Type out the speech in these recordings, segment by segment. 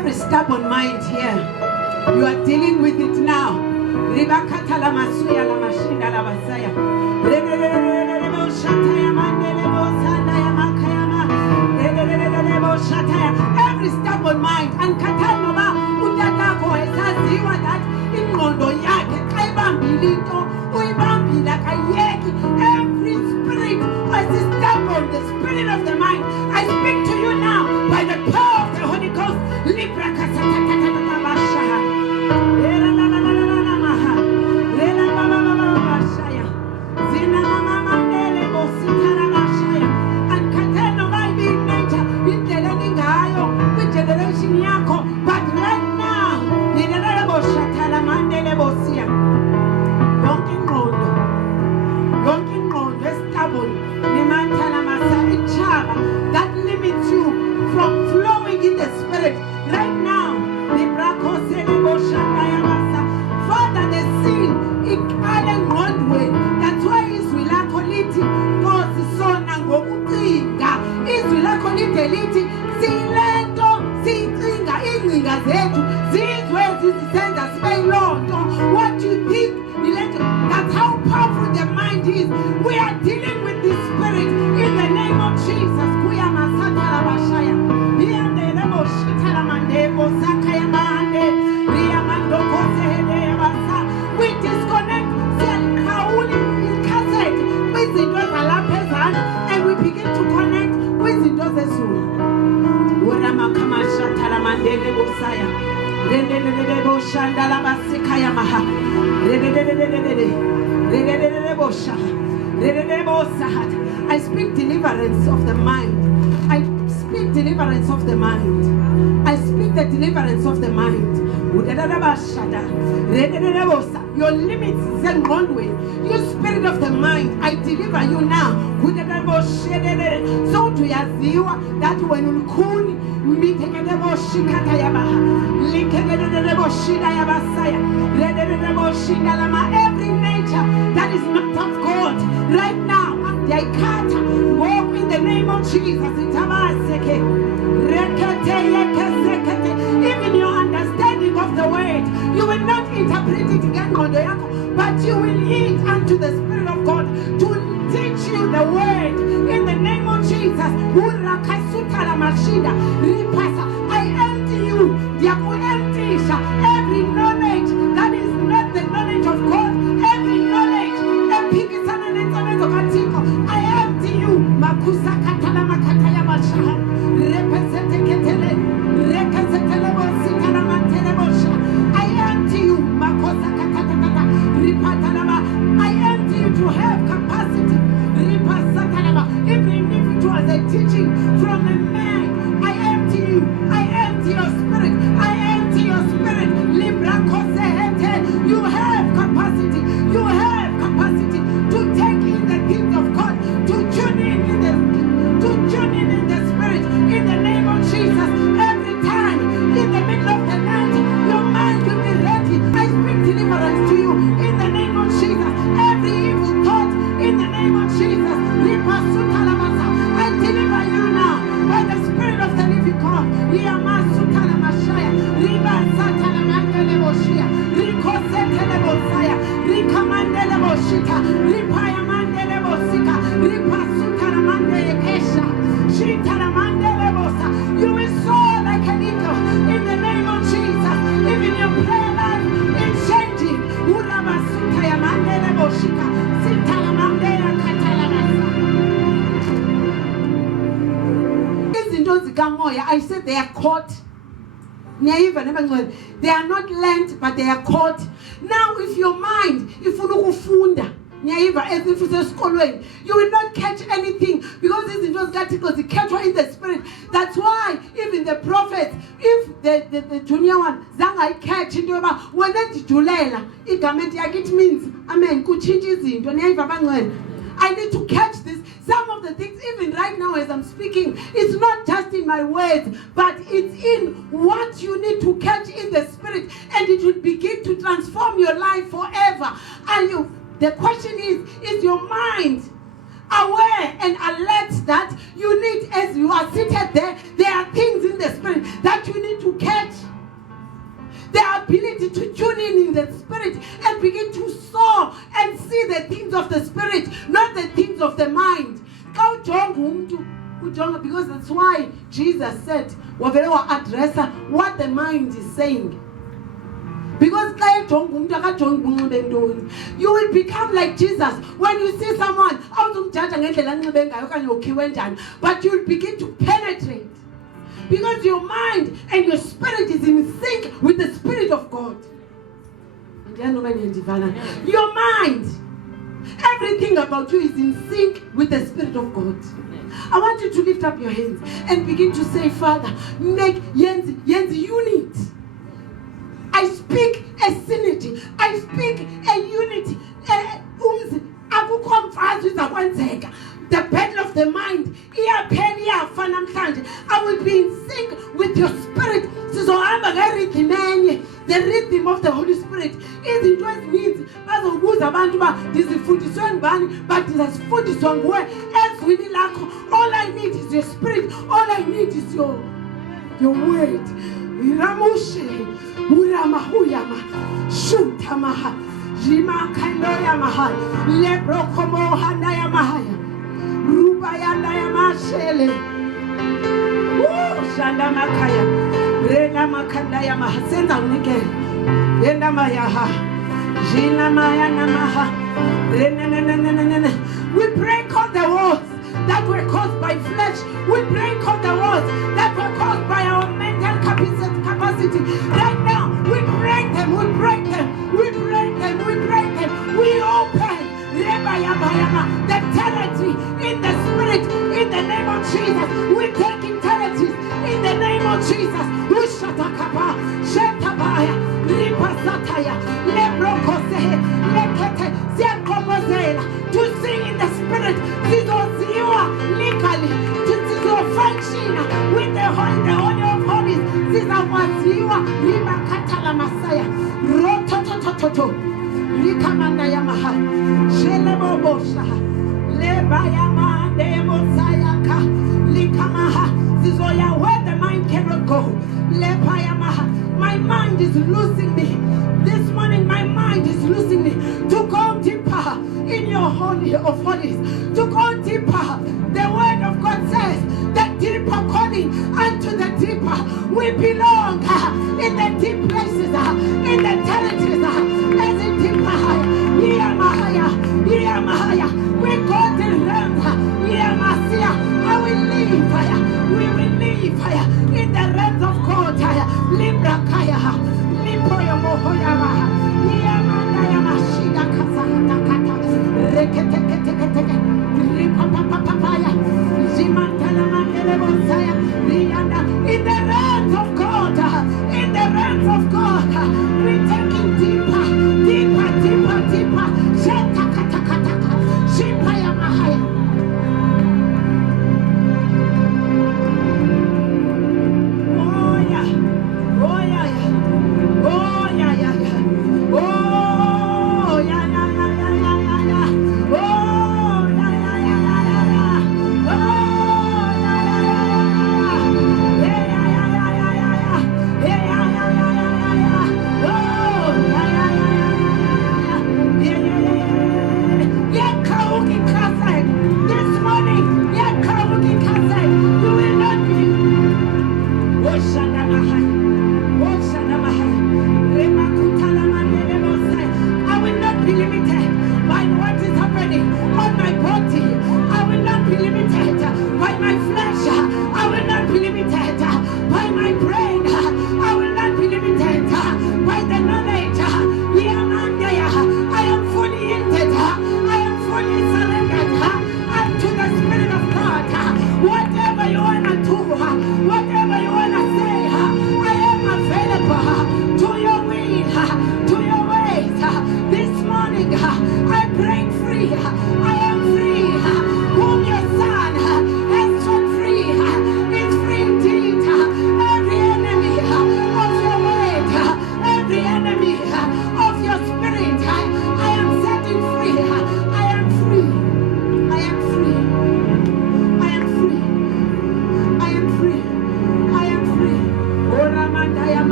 Every stubborn mind here, you are dealing with it now. Ribakata la masuya la mashinda la basaya. Rebo shataya mandelebo sandaya makayama. Rebo shataya. Every stubborn mind and katanova utatako esaziwa that ingqondo yakhe xa ibambile into uyibambile akayeki. Every spirit is stubborn, the spirit of the mind. I speak to you now by the power of the Holy Ghost. Libra kasatatatata bashaha. But right now, that limits you from flowing in the spirit. Right now, Father, the sin in Allen Rodway. That's why Israel Coliti goes son and go Utinga. Israel Coliti, Silento, Singa, Inga Zetu, Zizwes is the sentence by Lord. What you think, that's how powerful the mind is. We are dealing with the spirit in the name of Jesus. We disconnect and we begin to connect with the I speak deliverance of the mind. I speak deliverance of the mind. I speak the deliverance of the mind. Your limits is in one way. You spirit of the mind, I deliver you now. So to Yaziwa, that when you cool, every nature that is not of God, right now, they can't walk in the name of Jesus. Even your understanding of the word, you will not interpret it again, but you will yield unto the Spirit of God to teach you the word in the name of Jesus. I empty you, every knowledge that is not the knowledge of God, every knowledge, I empty you. I empty you. I empty you to have capacity. Even if it was a teaching from a man, I empty you. I empty your spirit. I empty your spirit. You have capacity. You have capacity to take in the things of God, to tune in the spirit in the name of Jesus. Every time in the middle of the night, your mind will be ready. I speak deliverance to you in the name of Jesus. Every evil thought in the name of Jesus. I deliver you now by the Spirit of the living God. You will soar like an eagle in the name of Jesus. Even your prayer life is changing. I said they are caught. They are not learned, but they are caught. Now, if your mind, if you will not catch anything because these in those articles they catch in the spirit. That's why even the prophets, if the junior one, I catch it when it means amen. I need to catch this. Some of the things, even right now as I'm speaking, it's not just in my words, but it's in what you need to catch in the spirit, and it will begin to transform your life forever. And the question is your mind aware and alert that you need, as you are seated there are things in the spirit that you need to catch in the spirit and begin to soar and see the things of the spirit, not the things of the mind. Because that's why Jesus said, address what the mind is saying. Because you will become like Jesus. When you see someone, but you will begin to penetrate. Because your mind and your spirit is in sync with the Spirit of God. Your mind, everything about you is in sync with the Spirit of God. I want you to lift up your hands and begin to say, Father, make Yenzi unit. I speak a synergy. I speak a unity. The battle of the mind. I will be in sync with your spirit. So I'm a the rhythm of the Holy Spirit is in what needs. But all I need is your spirit. All I need is your word. Uramahuyama, Shutamaha, Jima Kandoyamaha, Lebrokomo Handayamahaya, Rubayandayamashele, Shandamakaya, Rena Makandayamaha, send out again, Yendamayaha, Jina Mayanamaha, Rena. We break all the walls that were caused by flesh. We break all the walls that were caused by our mental capacity. Right now, we break them, we break them, we break them, we break them. We open the territory in the spirit, in the name of Jesus. We take territories in the name of Jesus. Ushatakaba, Shetabaya, Ripasataya, Lebrokosehe, Lekete, Ziakomozela, to sing in the spirit, Zidoziwa, legally, to function with the Holy of Holies, Zizawaziwa, Ribakatala Masaya, Rototototo, Rikamanda Yamaha, Shelebobosha, Lebayama, Demosayaka, Likamaha, Zizoya, where the mind cannot go, Lepayamaha. My mind is losing me. This morning, my mind is losing me to go deeper in your Holy of Holies, to go deeper. The word of God says that deeper calling unto the deeper. We belong in the deep places, in the territories, as in deeper. We go to realm. I will live. We will live in the realms of God. Libra Kaya, Lipoyo Mohoyama, Yamanda Yamashida Kasahata, Reketeketeke, Ripapapapaya, Zimantana Mandelebosaya, Rianda, in the realms of God, in the realms of God, we take it deeper, deeper, deeper, deeper, Shetakatakataka, Shipaya Mahaya.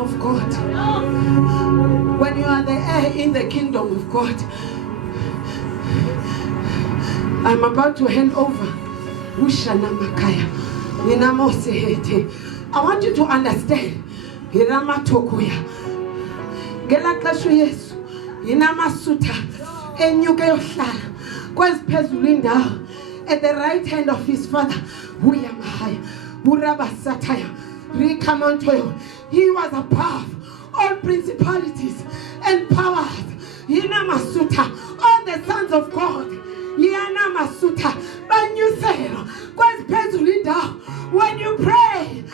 of God. When you are the heir in the kingdom of God. I'm about to hand over. I want you to understand. At the right hand of his father, he was above all principalities and powers. All the sons of God. When you pray,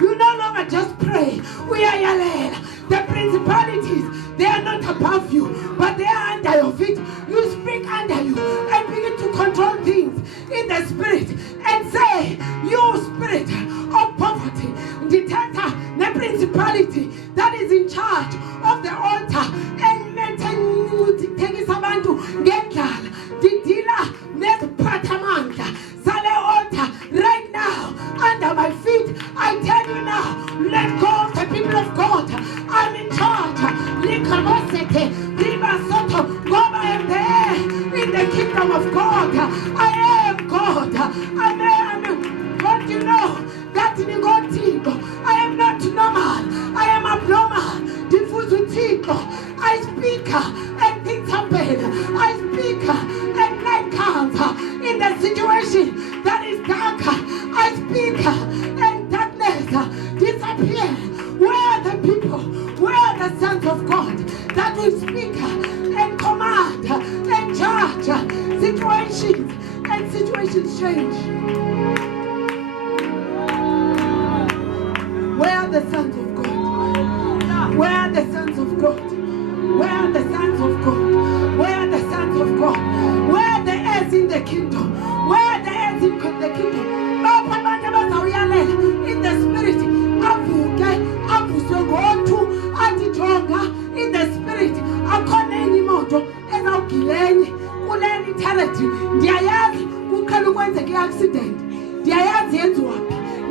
you no longer just pray. The principalities, they are not above you, but they are under your feet. You speak under you and begin to control things in the spirit and say, you spirit of poverty, detector, the principality that is in charge of the altar and maintain abantu ngendlala didila nezipatamandla sale altar right now under my feet. I tell you now, let go of the people of God. I'm in charge. God, I am there in the kingdom of God. I am God. I am. Don't you know that in God I am not normal. I am abnormal. I speak and things happen. I speak and light comes in the situation that is dark. I speak and darkness disappear. Where are the people? Where are the sons of God that will speak and command and judge situations and situations change? Where are the sons of God? Where are the sons of God? Where are the sons of God? Where are the sons of God? Where are the heirs in the kingdom? Where are the heirs in the kingdom? In the spirit, in the spirit,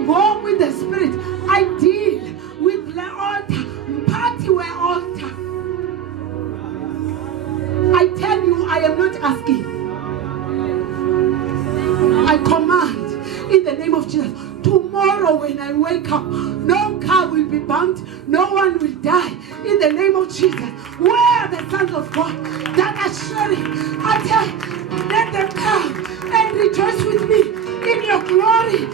go with the spirit. I deal with the altar. Party where altar. I tell you, I am not asking. I command in the name of Jesus. Tomorrow when I wake up, no car will be bumped, no one will die. In the name of Jesus. Where are the sons of God that are sharing? I tell you, let them come and rejoice with me in your glory.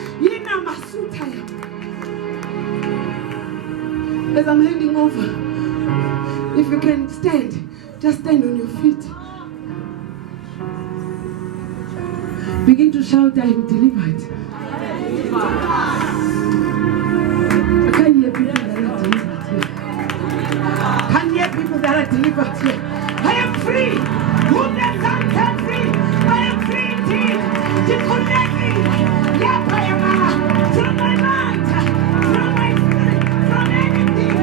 As I'm handing over, if you can stand, just stand on your feet. Begin to shout, I am delivered. I can't hear people that are delivered here. I can't hear people that are delivered here. I am free. Whom the Son set free, I am free indeed. To connect me, from my mind, from my spirit, from anything.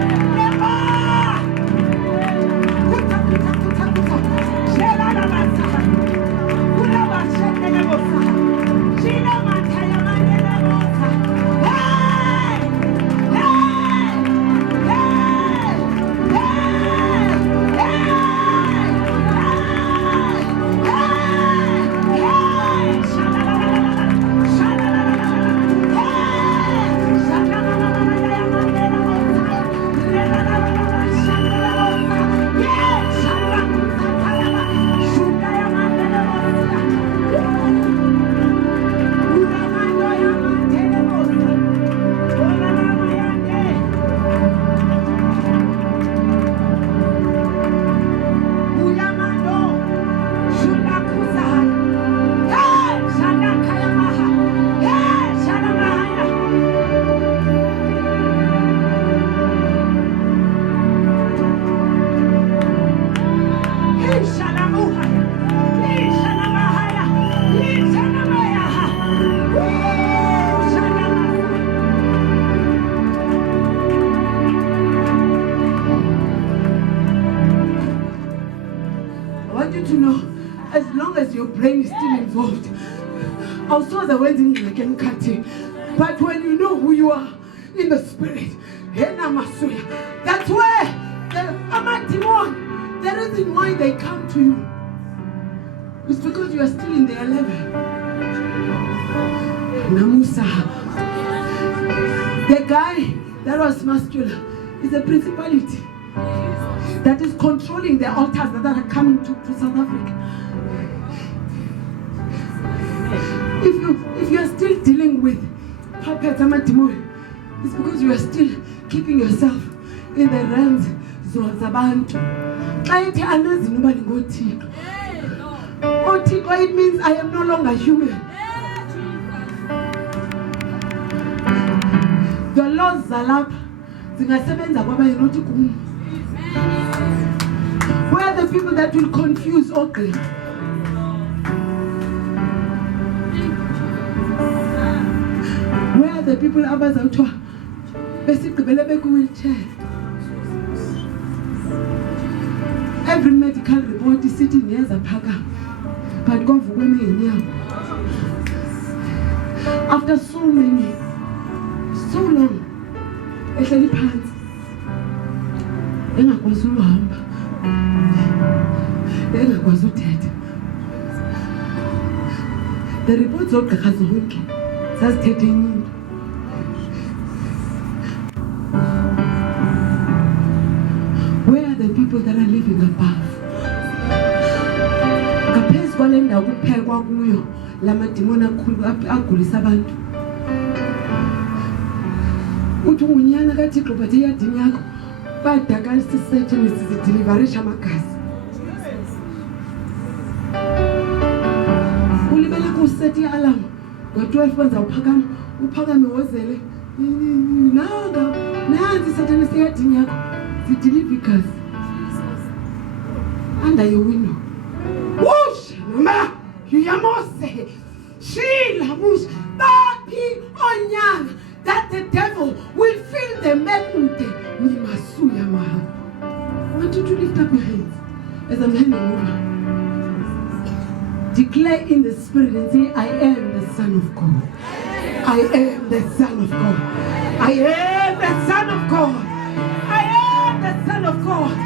But when you know who you are in the spirit, That's where the Amadimon, the reason why they come to you is because you are still in their level. Namusa. The guy that was muscular is a principality that is controlling the altars that are coming to South Africa. If you are still dealing with puppets, it's because you are still keeping yourself in the realms of Zabantu. It means I am no longer human. The laws Zalap, where are the people that will confuse Oakley? Where are the people Abazautua? Basically, wheelchair. Every medical report is sitting near the Paka. But God for women in here. After so long, actually pants. Then I was humble. Then I was dead. The reports of the Kazuki, that's taking. Where are the people that are living above? Kapes kwalenda kuphekwa kuyo lamadimoni akhulu agulisa abantu. Uthi unyana kaThixo but eyadini yakho badakalisa isetsheni sizideliverisha amagazi. Ulibele kuseti alarm ngo-12 kwenza uphakame wozele. Nansi isetsheni seyadini yakho. Because under your window. Whoosh! Mama! Yamose! Sheila Mush! Bapi Onyang! That the devil will fill the Mekunte Nimasuya Maha. I want you to lift up your hands as I'm handing over. Declare in the spirit and say, I am the Son of God. I am the Son of God. I am the Son of God. The Son of God.